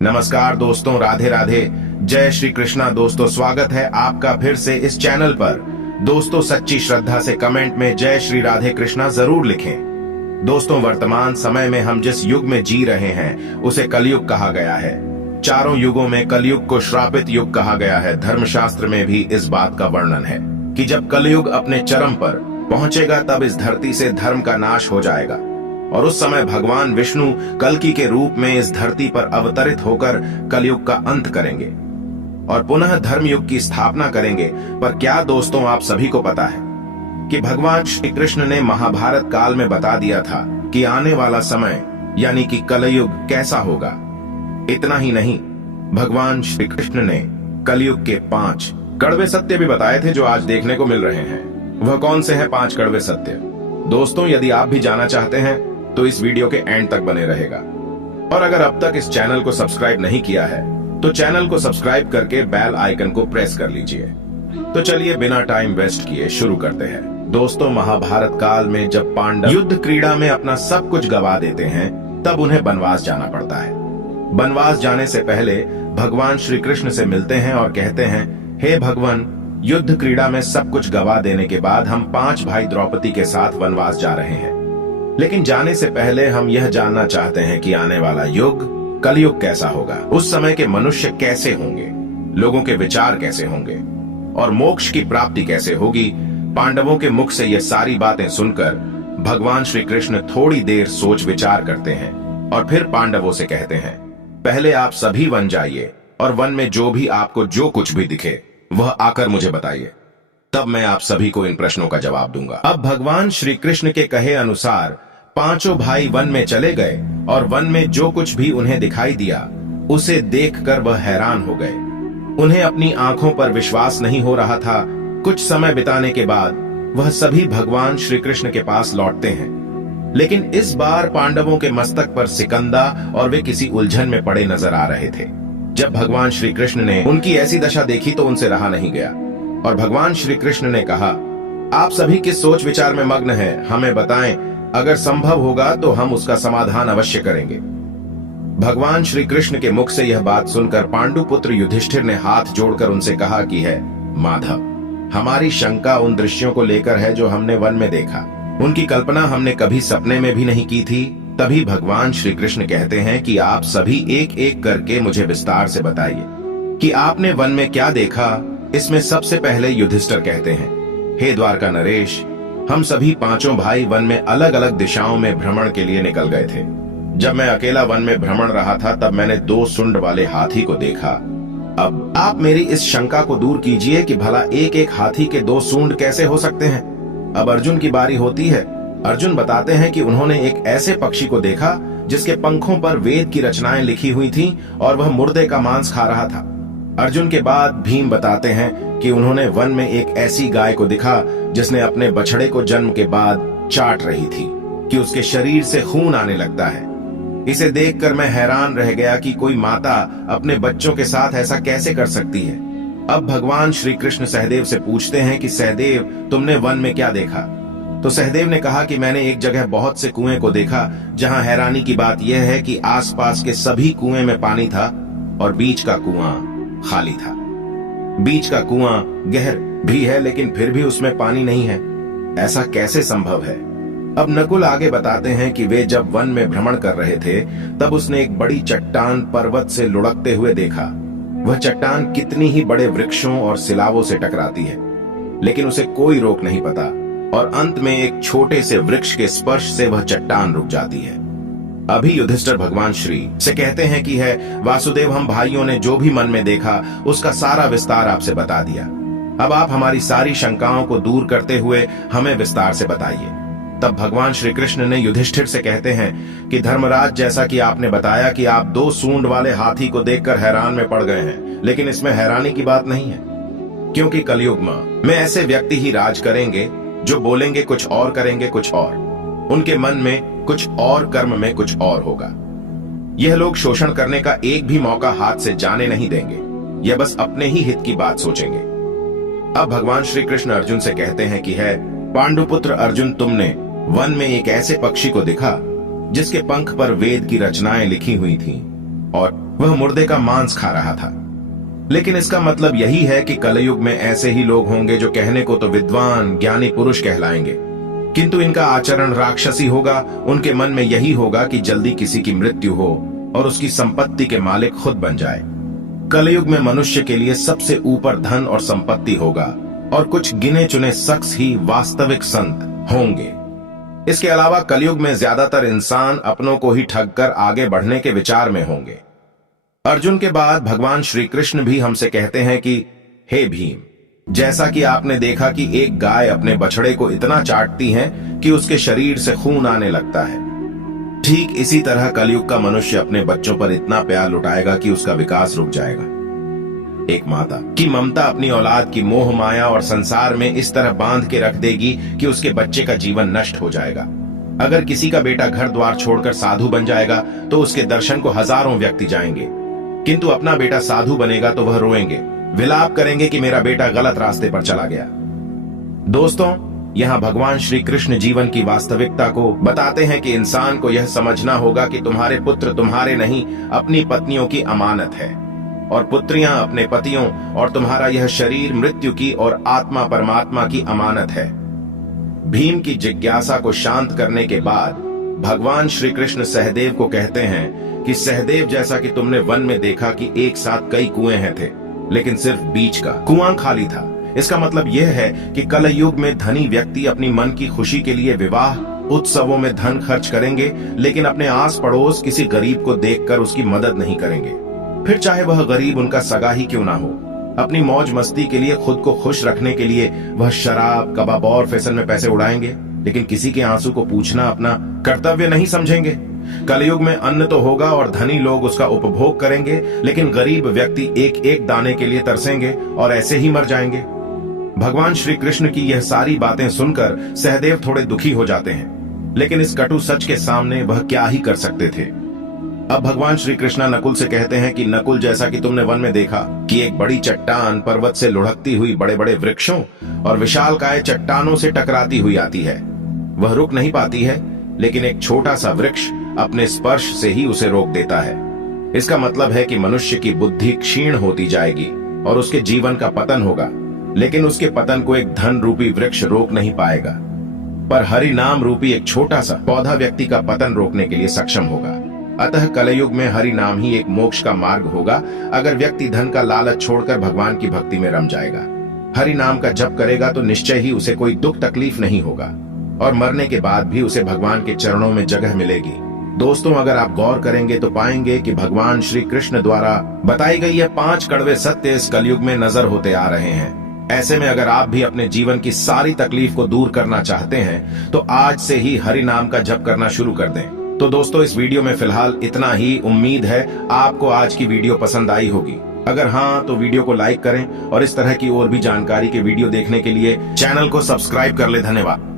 नमस्कार दोस्तों, राधे राधे, जय श्री कृष्णा। दोस्तों स्वागत है आपका फिर से इस चैनल पर। दोस्तों सच्ची श्रद्धा से कमेंट में जय श्री राधे कृष्णा जरूर लिखें। दोस्तों वर्तमान समय में हम जिस युग में जी रहे हैं उसे कलयुग कहा गया है। चारों युगों में कलयुग को श्रापित युग कहा गया है। धर्मशास्त्र में भी इस बात का वर्णन है कि जब कलयुग अपने चरम पर पहुंचेगा तब इस धरती से धर्म का नाश हो जाएगा और उस समय भगवान विष्णु कल्कि के रूप में इस धरती पर अवतरित होकर कलयुग का अंत करेंगे और पुनः धर्मयुग की स्थापना करेंगे। पर क्या दोस्तों आप सभी को पता है कि भगवान श्री कृष्ण ने महाभारत काल में बता दिया था कि आने वाला समय यानी कि कलयुग कैसा होगा। इतना ही नहीं, भगवान श्री कृष्ण ने कलयुग के 5 कड़वे सत्य भी बताए थे जो आज देखने को मिल रहे हैं। वह कौन से हैं 5 कड़वे सत्य? दोस्तों यदि आप भी जानना चाहते हैं तो इस वीडियो के एंड तक बने रहेगा और अगर अब तक इस चैनल को सब्सक्राइब नहीं किया है तो चैनल को सब्सक्राइब करके बेल आइकन को प्रेस कर लीजिए। तो चलिए बिना टाइम वेस्ट किए शुरू करते हैं। दोस्तों महाभारत काल में जब पांडव युद्ध क्रीड़ा में अपना सब कुछ गवा देते हैं तब उन्हें बनवास जाना पड़ता है। बनवास जाने से पहले भगवान श्री कृष्ण से मिलते हैं और कहते हैं, हे भगवान, युद्ध क्रीड़ा में सब कुछ गवा देने के बाद हम 5 भाई द्रौपदी के साथ वनवास जा रहे हैं, लेकिन जाने से पहले हम यह जानना चाहते हैं कि आने वाला युग कलयुग कैसा होगा। उस समय के मनुष्य कैसे होंगे, लोगों के विचार कैसे होंगे और मोक्ष की प्राप्ति कैसे होगी। पांडवों के मुख से यह सारी बातें सुनकर भगवान श्री कृष्ण थोड़ी देर सोच विचार करते हैं और फिर पांडवों से कहते हैं, पहले आप सभी वन जाइए और वन में जो भी आपको जो कुछ भी दिखे वह आकर मुझे बताइए, तब मैं आप सभी को इन प्रश्नों का जवाब दूंगा। अब भगवान श्री कृष्ण के कहे अनुसार 5 भाई वन में चले गए और वन में जो कुछ भी उन्हें दिखाई दिया उसे देखकर वह हैरान हो गए। उन्हें अपनी आंखों पर विश्वास नहीं हो रहा था। कुछ समय बिताने के बाद वह सभी भगवान श्री कृष्ण के पास लौटते हैं, लेकिन इस बार पांडवों के मस्तक पर सिकंदा और वे किसी उलझन में पड़े नजर आ रहे थे। जब भगवान श्री कृष्ण ने उनकी ऐसी दशा देखी तो उनसे रहा नहीं गया और भगवान श्री कृष्ण ने कहा, आप सभी किस सोच विचार में मग्न हैं, हमें बताएं, अगर संभव होगा तो हम उसका समाधान अवश्य करेंगे। भगवान श्री कृष्ण के मुख से यह बात सुनकर पांडुपुत्र युधिष्ठिर ने हाथ जोड़कर उनसे कहा कि है माधव, हमारी शंका उन दृश्यों को लेकर है जो हमने वन में देखा। उनकी कल्पना हमने कभी सपने में भी नहीं की थी। तभी भगवान श्री कृष्ण कहते हैं कि आप सभी एक एक करके मुझे विस्तार से बताइए कि आपने वन में क्या देखा। इसमें सबसे पहले युधिष्ठिर कहते हैं, हे द्वारका नरेश, हम सभी 5 भाई वन में अलग अलग दिशाओं में भ्रमण के लिए निकल गए थे। जब मैं अकेला वन में भ्रमण रहा था तब मैंने 2 सूंड वाले हाथी को देखा। अब आप मेरी इस शंका को दूर कीजिए कि भला एक एक हाथी के 2 सूंड कैसे हो सकते हैं। अब अर्जुन की बारी होती है। अर्जुन बताते हैं कि उन्होंने एक ऐसे पक्षी को देखा जिसके पंखों पर वेद की रचनाएं लिखी हुई थीं और वह मुर्दे का मांस खा रहा था। अर्जुन के बाद भीम बताते हैं कि उन्होंने वन में एक ऐसी गाय को देखा जिसने अपने बछड़े को जन्म के बाद चाट रही थी कि उसके शरीर से खून आने लगता है। इसे देखकर मैं हैरान रह गया कि कोई माता अपने बच्चों के साथ ऐसा कैसे कर सकती है। अब भगवान श्री कृष्ण सहदेव से पूछते हैं कि सहदेव, तुमने वन में क्या देखा? तो सहदेव ने कहा कि मैंने एक जगह बहुत से कुएं को देखा जहां हैरानी की बात यह है कि आसपास के सभी कुएं में पानी था और बीच का कुआं खाली था। बीच का कुआं गहर भी है लेकिन फिर भी उसमें पानी नहीं है। ऐसा कैसे संभव है? अब नकुल आगे बताते हैं कि वे जब वन में भ्रमण कर रहे थे तब उसने एक बड़ी चट्टान पर्वत से लुढ़कते हुए देखा। वह चट्टान कितनी ही बड़े वृक्षों और सिलावों से टकराती है, लेकिन उसे कोई रोक नहीं पाता और अंत में एक छोटे से वृक्ष के स्पर्श से वह चट्टान रुक जाती है। अभी युधिष्ठिर भगवान श्री से कहते हैं कि है वासुदेव, हम भाइयों ने जो भी मन में देखा उसका सारा विस्तार आपसे बता दिया। अब आप हमारी सारी शंकाओं को दूर करते हुए हमें विस्तार से बताइए। तब भगवान श्री कृष्ण ने युधिष्ठिर से कहते हैं कि धर्मराज, जैसा कि आपने बताया कि आप 2 सूंड वाले हाथी को देखकर हैरान में पड़ गए हैं, लेकिन इसमें हैरानी की बात नहीं है, क्योंकि कलयुग में ऐसे व्यक्ति ही राज करेंगे जो बोलेंगे कुछ और करेंगे कुछ और, उनके मन में कुछ और, कर्म में कुछ और होगा। यह लोग शोषण करने का एक भी मौका हाथ से जाने नहीं देंगे, यह बस अपने ही हित की बात सोचेंगे। अब भगवान श्री कृष्ण अर्जुन से कहते हैं कि है पांडुपुत्र अर्जुन, तुमने वन में एक ऐसे पक्षी को देखा जिसके पंख पर वेद की रचनाएं लिखी हुई थीं और वह मुर्दे का मांस खा रहा था। लेकिन इसका मतलब यही है कि कलयुग में ऐसे ही लोग होंगे जो कहने को तो विद्वान ज्ञानी पुरुष कहलाएंगे, किंतु इनका आचरण राक्षसी होगा। उनके मन में यही होगा कि जल्दी किसी की मृत्यु हो और उसकी संपत्ति के मालिक खुद बन जाए। कलयुग में मनुष्य के लिए सबसे ऊपर धन और संपत्ति होगा और कुछ गिने चुने शख्स ही वास्तविक संत होंगे। इसके अलावा कलयुग में ज्यादातर इंसान अपनों को ही ठग कर आगे बढ़ने के विचार में होंगे। अर्जुन के बाद भगवान श्री कृष्ण भी हमसे कहते हैं कि हे भीम, जैसा कि आपने देखा कि एक गाय अपने बछड़े को इतना चाटती है कि उसके शरीर से खून आने लगता है, ठीक इसी तरह कलयुग का मनुष्य अपने बच्चों पर इतना प्यार लुटाएगा कि उसका विकास रुक जाएगा। एक माता की ममता अपनी औलाद की मोह माया और संसार में इस तरह बांध के रख देगी कि उसके बच्चे का जीवन नष्ट हो जाएगा। अगर किसी का बेटा घर द्वार छोड़कर साधु बन जाएगा तो उसके दर्शन को हजारों व्यक्ति जाएंगे, किंतु अपना बेटा साधु बनेगा तो वह रोएंगे, विलाप करेंगे कि मेरा बेटा गलत रास्ते पर चला गया। दोस्तों, यहाँ भगवान श्री कृष्ण जीवन की वास्तविकता को बताते हैं कि इंसान को यह समझना होगा कि तुम्हारे पुत्र तुम्हारे नहीं, अपनी पत्नियों की अमानत है, और पुत्रियां अपने पतियों, और तुम्हारा यह शरीर मृत्यु की और आत्मा परमात्मा की अमानत है। भीम की जिज्ञासा को शांत करने के बाद भगवान श्री कृष्ण सहदेव को कहते हैं कि सहदेव, जैसा कि तुमने वन में देखा कि एक साथ कई कुएं थे, लेकिन सिर्फ बीच का कुआं खाली था। इसका मतलब यह है कि कल युग में धनी व्यक्ति अपनी मन की खुशी के लिए विवाह उत्सवों में धन खर्च करेंगे, लेकिन अपने आस पड़ोस किसी गरीब को देखकर उसकी मदद नहीं करेंगे, फिर चाहे वह गरीब उनका सगा ही क्यों ना हो। अपनी मौज मस्ती के लिए, खुद को खुश रखने के लिए वह शराब, कबाब और फैशन में पैसे उड़ाएंगे, लेकिन किसी के आंसू को पूछना अपना कर्तव्य नहीं समझेंगे। कलयुग में अन्न तो होगा और धनी लोग उसका उपभोग करेंगे, लेकिन गरीब व्यक्ति एक एक दाने के लिए तरसेंगे और ऐसे ही मर जाएंगे। भगवान श्री कृष्ण की यह सारी बातें सुनकर सहदेव थोड़े दुखी हो जाते हैं, लेकिन इस कटु सच के सामने वह क्या ही कर सकते थे। अब भगवान श्री कृष्ण नकुल से कहते हैं कि नकुल, जैसा कि तुमने वन में देखा कि एक बड़ी चट्टान पर्वत से लुढ़कती हुई बड़े बड़े वृक्षों और विशालकाय चट्टानों से टकराती हुई आती है, वह रुक नहीं पाती है, लेकिन एक छोटा सा वृक्ष अपने स्पर्श से ही उसे रोक देता है। इसका मतलब है कि मनुष्य की बुद्धि क्षीण होती जाएगी और उसके जीवन का पतन होगा, लेकिन उसके पतन को एक धन रूपी वृक्ष रोक नहीं पाएगा, पर हरि नाम रूपी एक छोटा सा पौधा व्यक्ति का पतन रोकने के लिए सक्षम होगा। अतः कलयुग में हरि नाम ही एक मोक्ष का मार्ग होगा, अगर व्यक्ति धन का लालच छोड़कर भगवान की भक्ति में रम जाएगा। हरि नाम का जप करेगा तो निश्चय ही उसे कोई दुख तकलीफ नहीं होगा और मरने के बाद भी उसे भगवान के चरणों में जगह मिलेगी। दोस्तों, अगर आप गौर करेंगे तो पाएंगे कि भगवान श्री कृष्ण द्वारा बताई गई ये 5 कड़वे सत्य इस कलयुग में नजर होते आ रहे हैं। ऐसे में अगर आप भी अपने जीवन की सारी तकलीफ को दूर करना चाहते हैं तो आज से ही हरि नाम का जप करना शुरू कर दें। तो दोस्तों, इस वीडियो में फिलहाल इतना ही। उम्मीद है आपको आज की वीडियो पसंद आई होगी। अगर हाँ तो वीडियो को लाइक करें और इस तरह की और भी जानकारी के वीडियो देखने के लिए चैनल को सब्सक्राइब कर ले। धन्यवाद।